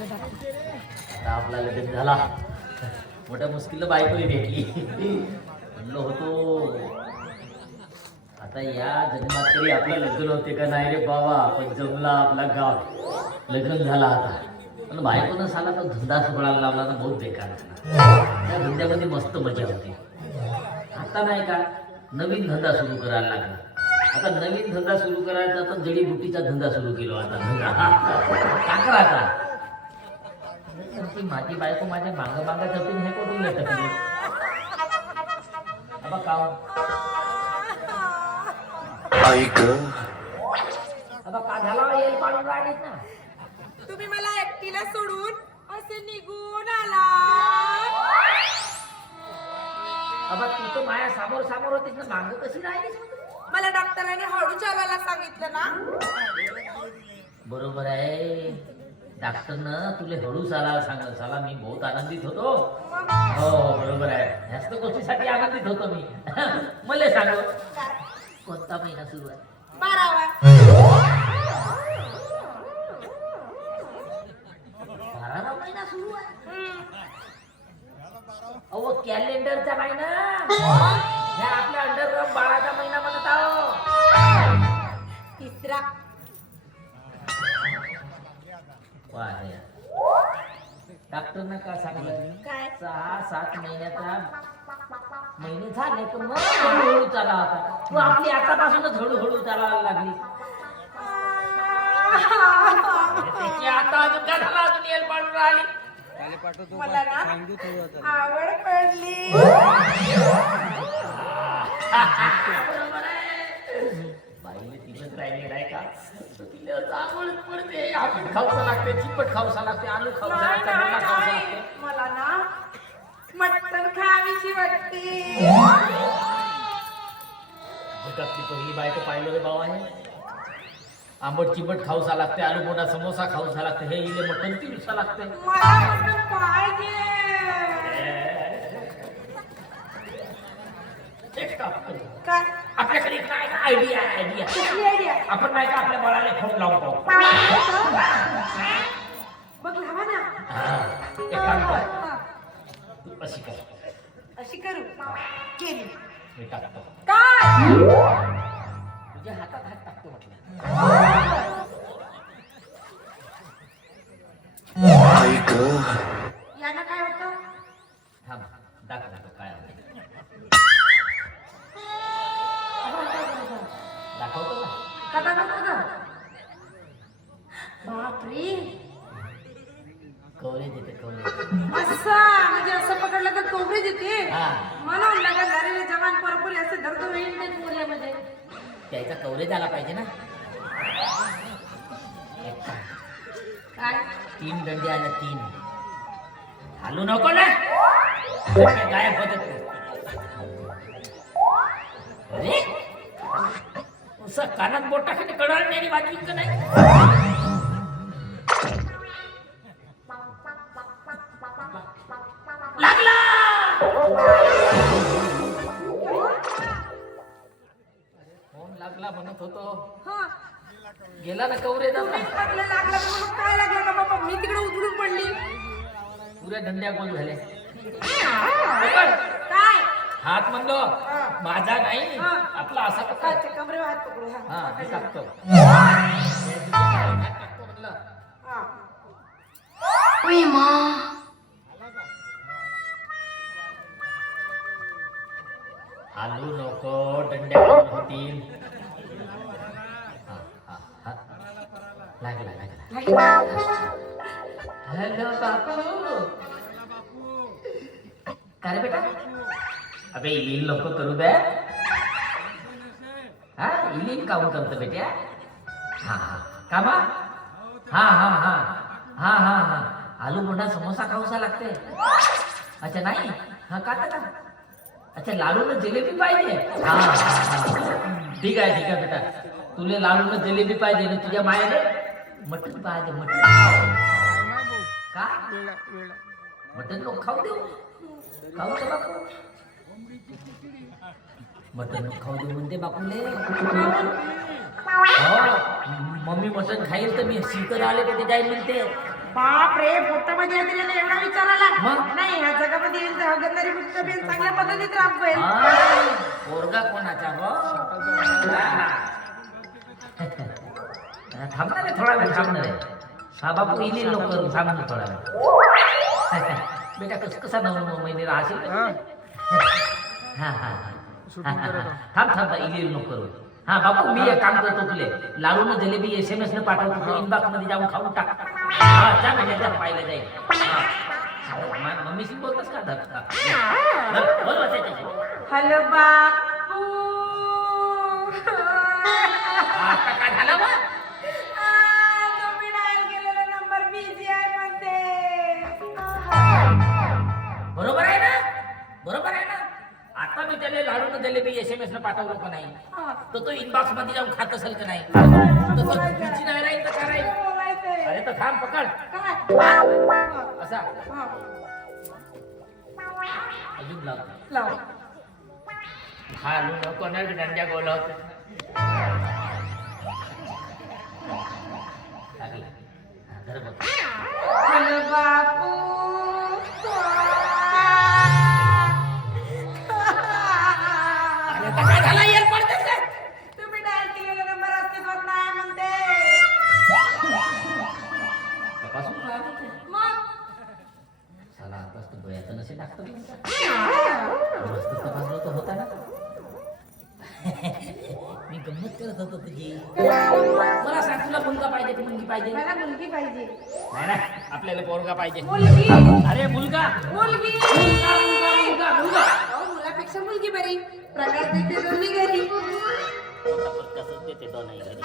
आता आपला लग्न झाला. मोठ्या मुश्किल बायकोही भेटली. म्हणलो होतो आता या जन्मात तरी आपलं लग्न होते का नाही रे बाबा? पण जमला आपला गाव. लग्न झाला आता. पण बायकोनं साला तो धंदा सोडायला लावला ना बहुत बेकार झाला. त्या धंद्यामध्ये मस्त मजा होती. आता नाही का नवीन धंदा सुरू करायला लागला. आता नवीन धंदा सुरू करायचा तर जडीबुटीचा धंदा सुरू केला आता. का काकराचा तर ती माझी बायको माझ्या मांग मांग जपून हे लटकली अबा काव ऐक. अबा का झाला येईल पाडून राहिलीस ना. तुम्ही मला एकटीला सोडून असे निघून आला. अबा तू तर माझ्यासमोर समोर होतीस ना. मांग कशी राहिलीस? मला डॉक्टरांनी हळू चालायला सांगितलं ना. बरोबर आहे. डॉक्टरनं तुले हळू चालायला सांगलं साला मी बहुत आनंदित होतो. हो हो बरोबर आहे. जास्त गोष्टीसाठी आनंदित होतो मी. मला सांग. कोणता महिना सुरू आहे? बारावा. बारावा महिना सुरू आहे? अहो कॅलेंडरचा महिना. ह्या आपल्या अंडरग्राऊंड बाळाचा महिना रे. डॉक्टरनं का सांगलं काय? सहा सात महिन्याचा महिने झाले तर मग हळूहळू चाला होता. तू आपली आतापासूनच हळूहळू चालायला लागली. त्याची आता अजून काय झाला अजून येल पाडून राहिली? मला ना आवड पडली. आवड पडते. आपण खाऊसा लागते चिपट खाऊसा लागते आलू खाऊसा नाही, लागते मुला नाही, खाऊसा नाही. लागते. मला ना मटण खावीशी वाटते. जगातली पहिली बायको पाहिलं रे बाबा हे आंबट चिंबट खाऊसा लागते आलू मोठा समोसा खाऊसा लागते हे इले लागते. मला मटण पाहिजे. एक काम करू. काय? आपल्याकडे काय आयडिया आयडिया. कुठली आयडिया? आपण नाही का आपल्या बाळाला फोन लावून पाहू बघ लावा ना. एक काम कर. तू अशी कर. अशी करू. केली. मी टाकतो. काय? तुझ्या हातात हात टाकतो म्हटलं. बापरे. कवरेज येते कवरेज असं म्हणजे असं पकडलं तर हा. म्हणून लगा झालेले जवान परपुरी असे धरतो होईल बोलल्यामध्ये त्याचा कवरेज आला पाहिजे ना. काय? तीन दंडे आले तीन. हालू नको ना. गायब होत कानात बोट टाकणे कळणार नाही वाचवी का नाही. लागला! फोन लागला म्हणत होतो? हा. गेला ना तुम्हीच लागलं म्हणून काय लागलं का बाबा? मी तिकडे उधळून पडली. पुऱ्या दंड्या गोल झाले. काय? हात म्हणलो माझा नाही. हा. आपला असा हा, ते कमरेवर हात पकडू. हा. हा मी टाकतो. हा. आलू नको दंड्या गोल होतील. हा, हा, हा. लागला लागला. हॅलो बापू. काय रे बेटा? अबे इलीन लोक करू द्या हा इलीन काम करतो बेट्या हा। हा का बा? हा हा हा। हा हा हा। आलू मोठा समोसा खाऊसा लागते अच्छा नाही? हा का का अच्छा लाडूला जिलेबी पाहिजे हा ठीक आहे ठीक आहे बेटा। तुला लाडूला जिलेबी पाहिजे ना तुझ्या मायाने मटण पाहिजे मटण का मटण नको खाऊ देऊ खाऊ दे नको खाऊ देऊ म्हणते बापूले. हो मम्मी मटण खाईल तर मी सीकर आले कधी जाईल म्हणते? बाप रे पोट्टा मध्ये यात्रेला एवढा विचार आला मग? नाही ह्या जगामध्ये येईल तर हगदणारी मुक्त बेन चांगल्या पद्धतीत राबवेल. पोरगा कोणाचा हो. थांबणार आहे थोडा वेळ थांबणार आहे. हा बापू येईल लवकर थांब ना थोडा वेळ. बेटा कस कसा नऊ नऊ महिने राहशील? हा हा. थांब थांब लवकर हा बापू मी एक काम करतो तुले. लाडून जलेबी एस एम एस न पाठवतो तू इनबॉक्समध्ये जाऊन खाऊन टाक. हा जा म्हणजे जा पाहिलं जाईल. हा. मम्मीशी बोलतोस का हा. बोल. हॅलो बापू. आता मी त्याला लाडू न जलेबी एस एम एस न पाठवलं का नाही. हा. तर तो इनबॉक्समध्ये जाऊन खात असेल का नाही? तर तो बिझी नाही राहील तर काय राहील? बोलायचंय अरे तर थांब पकड. काय? असा. हा, अजून लाव. लाव. हालू नको ना डंड्या तपासलं तर होता ना मी गंमत करत होतो तुझी. मला सांग तुला मुलगा पाहिजे की मुलगी पाहिजे? मला मुलगी पाहिजे. नाही ना आपल्याला पोरगा पाहिजे. मुलगी. अरे मुलगा. मुलगी. मुलगा मुलगा मुलगा. मुलापेक्षा मुलगी बरी. प्रकार देते दोन्ही घरी. कसं देते दोन्ही घरी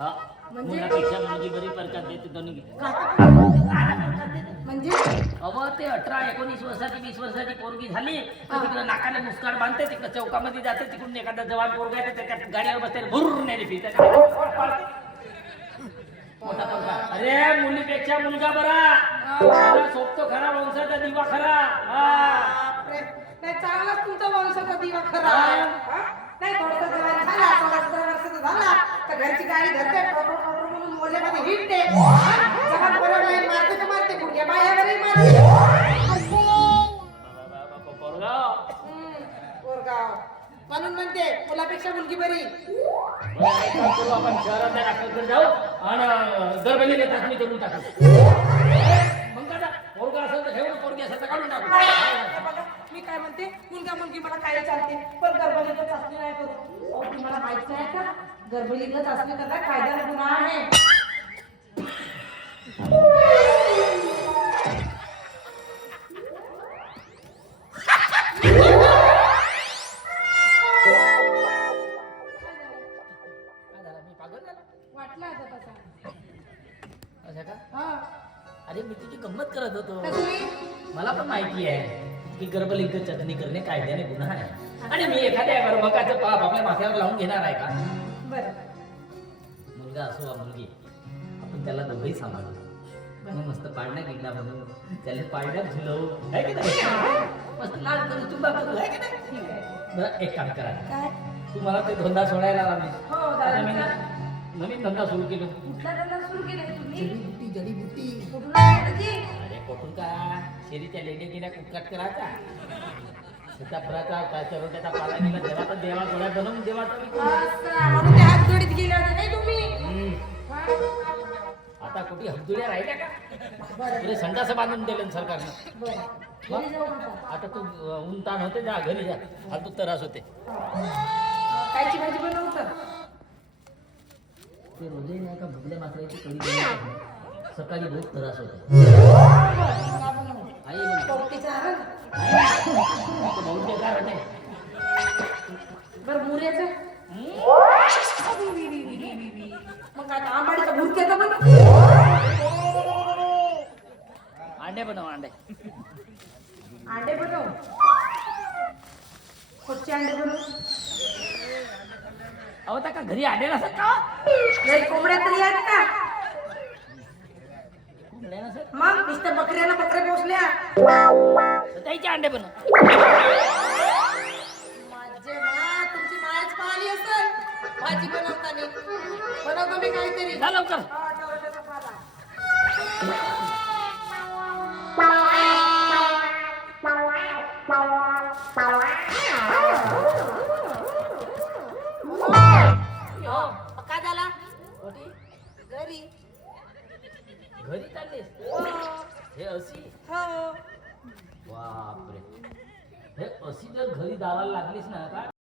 हा म्हणजे? मुलापेक्षा मुलगी बरी प्रकार देते दोन्ही. घरी. म्हणजे? अहो ते अठरा एकोणीस वर्षाची वीस वर्षाची पोरगी झाली तर तिकडे नाकाने मुस्काड बांधते तिकडे चौकामध्ये जाते तिकडून एखादा जवान पोरगा येते त्याच्या गाडीवर बसते भुर्र नेली. अरे मुलीपेक्षा मुलगा बरा. सोबतो खरा वंशाचा दिवा खरा. हा. चांगलाच तुमचा वंशाचा दिवा खरा? नाही थोडस जवानी झाला थोडस सतरा झाला. तर घरची गाडी धरते टोटो टोटो म्हणून मोलेमध्ये हिंडते. मारते तर मारते कुठे बायावरही मारते. पोरगाव. म्हणून म्हणते मुलापेक्षा मुलगी बरी. आपण शहरात जाऊ आणि गर्भलीने चाचणी करून टाकू. म्हणते मुलगा मुलगी मला काय चालते. पण गर्भलिंग चाचणी नाही करू. तुम्हाला माहीत नाही का? गर्भलिंग चाचणी करणं कायद्याने गुन्हा आहे. वाटलं आता तसा. असं का? हा. अरे मी तुझी गंमत करत होतो. मला पण माहिती आहे. की गर्भलिंग चाचणी करणे कायद्याने गुन्हा आहे. आणि मी एखाद्या गर्भकाचं पाप आपल्या माथ्यावर लावून घेणार आहे का? बरं. मुलगा असो वा मुलगी आपण त्याला दोघंही सांभाळू. मग मस्त पाळण्यात गिडला म्हणून त्याला पाळण्यात झुलवू. आहे की नाही? मस्त लाड करू चुंबा करू आहे की नाही? ठीक आहे. बरं एक काम करा. काय? तू मला ते धंदा सोडायला लावली हो, आता मी दादा. नवीन धंदा सुरू केलो. कुठला धंदा सुरू केला तुम्ही? जडीबुटी जडीबुटी कुठून आणली कुठून का शेरीच्या लेंड्या गेल्या कुटकाट करायचा सीताफळाचा काय चरोट्याचा पाला गेला देवा तर देवा गोळ्या बनवून. असं, म्हणून त्या हात जोडीत गेले होते नाही तुम्ही. हा? आता कुठे हद्दुड्या राहिल्या का तुला संडास बांधून दिलं सरकारनं. आता तू ऊन ताण होते जा घरी जा फालतू त्रास होते कायची भाजी बनवतं ते रोजे नाही का भुगल्या मात्राची कडी. सकाळी बहुत त्रास होते. आई बरं मुऱ्याचं? मग आता आंबाडीचा भुरक्याचा पण अंडे बनव अंडे. अंडे बनव. कुठचे अंडे बनव? अहो त्या का घरी अंडे नसत का? घरी कोंबड्या तरी आहेत का? मग नुसत्या बकऱ्याला बकऱ्या पोसल्या. त्याचे अंडे पण तुमची मायाच पाहिली असेल. भाजी बनवताना. बनवतो काहीतरी. झालं बापरे हे